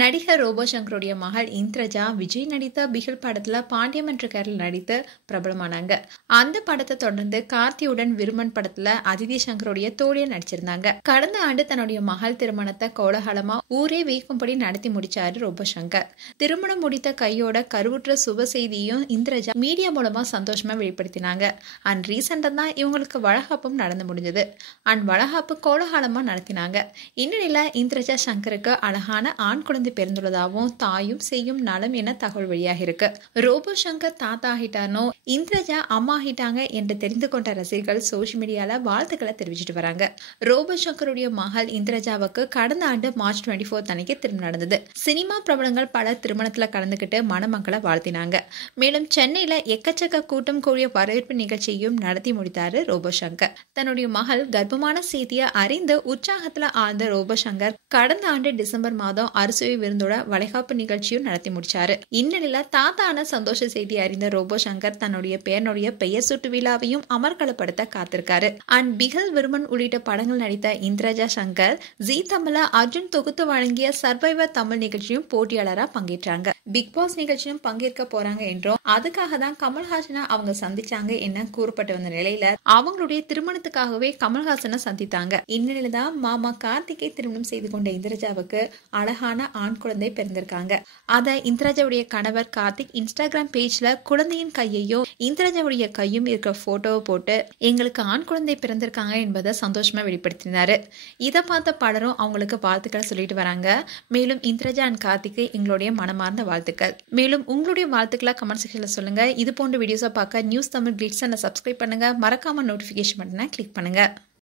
நடிகர் ரோபோ சங்கருடைய மகள் இந்திரஜா விஜய் நடித்த பிகில் படத்துல பாண்டியம் என்ற கேரள நடித்து பிரபலமானாங்க. அந்த படத்தை தொடர்ந்து கார்த்தியுடன் விருமன் படத்துல அதிதி சங்கருடைய தோழியா நடிச்சிருந்தாங்க. கடந்த ஆண்டு தன்னுடைய மகள் திருமணத்தை கோலாகலமா ஊரே வீக்கும்படி நடத்தி முடிச்சாரு ரோபோ சங்கர். திருமணம் முடித்த கையோட கருவுற்ற சுப செய்தியும் இந்திரஜா மீடியா மூலமா சந்தோஷமா வெளிப்படுத்தினாங்க. அண்ட் ரீசெண்டா தான் இவங்களுக்கு வளகாப்பும் நடந்து முடிஞ்சது. அண்ட் வளகாப்பு கோலாகலமா நடத்தினாங்க. இந்நிலையில இந்திரஜா சங்கருக்கு அழகான ஆண் குழந்தை பிறந்துள்ளதாகவும் தாயும் செய்யும் நலம் என தகவல் வெளியாக இருக்கு. ரோபோ சங்கர் தாத்தா ஆகிட்டானோ இந்திரஜா அம்மா ஆகிட்டாங்க என்று தெரிந்து கொண்ட ரசிகர்கள் சோசியல் மீடியால வாழ்த்துக்களை தெரிவிச்சிட்டு வராங்க. ரோபோ சங்கருடைய மகள் இந்திரஜாவுக்கு கடந்த ஆண்டு மார்ச் 24 அன்னைக்கு திருமணம் நடந்தது. சினிமா பிரபலங்கள் பல திருமணத்துல கலந்துகிட்டு மணமக்களை வாழ்த்தினாங்க. மேலும் சென்னையில எக்கச்சக்க கூட்டம் கூடிய வரவேற்பு நிகழ்ச்சியையும் நடத்தி முடித்தாரு ரோபோ சங்கர். தன்னுடைய மகள் கர்ப்பமான செய்தியை அறிந்து உற்சாகத்துல ஆழ்ந்த ரோபோ சங்கர் கடந்த ஆண்டு டிசம்பர் மாதம் அறுசுவை விருந்தோட வளைகாப்பு நிகழ்ச்சியும் நடத்தி முடிச்சாரு. இந்நிலையில தாத்தான சந்தோஷ செய்தி அறிந்த ரோபோ சங்கர் தன்னுடைய பேரனுடைய பெயர் சுட்டு விழாவையும் அமர்க்களப்படுத்த காத்திருக்காரு. அண்ட் பிகில் விருமன் உள்ளிட்ட படங்கள் நடித்த இந்திரஜா சங்கர் ஜீ தமிழ அர்ஜுன் தொகுத்து வழங்கிய சர்வைவர் தமிழ் நிகழ்ச்சியும் போட்டியாளரா பங்கேற்றாங்க. பிக் பாஸ் நிகழ்ச்சியும் பங்கேற்க போறாங்க என்றும் அதுக்காக தான் கமல்ஹாசனை அவங்க சந்திச்சாங்க என கூறப்பட்டு வந்த நிலையில அவங்களுடைய திருமணத்துக்காகவே கமல்ஹாசனை சந்தித்தாங்க. இந்நிலையில தான் மாமா கார்த்திகை திருமணம் செய்து கொண்ட இந்திரஜாவுக்கு அழகான ஆண் குழந்தை பிறந்திருக்காங்க. அத இந்திரஜாவுடைய கணவர் கார்த்திக் இன்ஸ்டாகிராம் பேஜ்ல குழந்தையின் கையையும் இந்திரஜாவுடைய கையும் இருக்கிற போட்டோவை போட்டு எங்களுக்கு ஆண் குழந்தை பிறந்திருக்காங்க என்பதை சந்தோஷமா வெளிப்படுத்தினாரு. இதை பார்த்த பலரும் அவங்களுக்கு வாழ்த்துக்களை சொல்லிட்டு வராங்க. மேலும் இந்திரஜா அண்ட் கார்த்திக்கு எங்களுடைய மனமார்ந்த வாழ்த்துக்கள். மேலும் உங்களுடைய வாழ்த்துக்களை கமெண்ட் செக்ஷன்ல சொல்லுங்க. இது போன்ற வீடியோஸை பார்க்க நியூஸ் தமிழ் கிளிட்ஸ் சப்ஸ்கிரைப் பண்ணுங்க. மறக்காம நோட்டிபிகேஷன் பட்டனை கிளிக் பண்ணுங்க.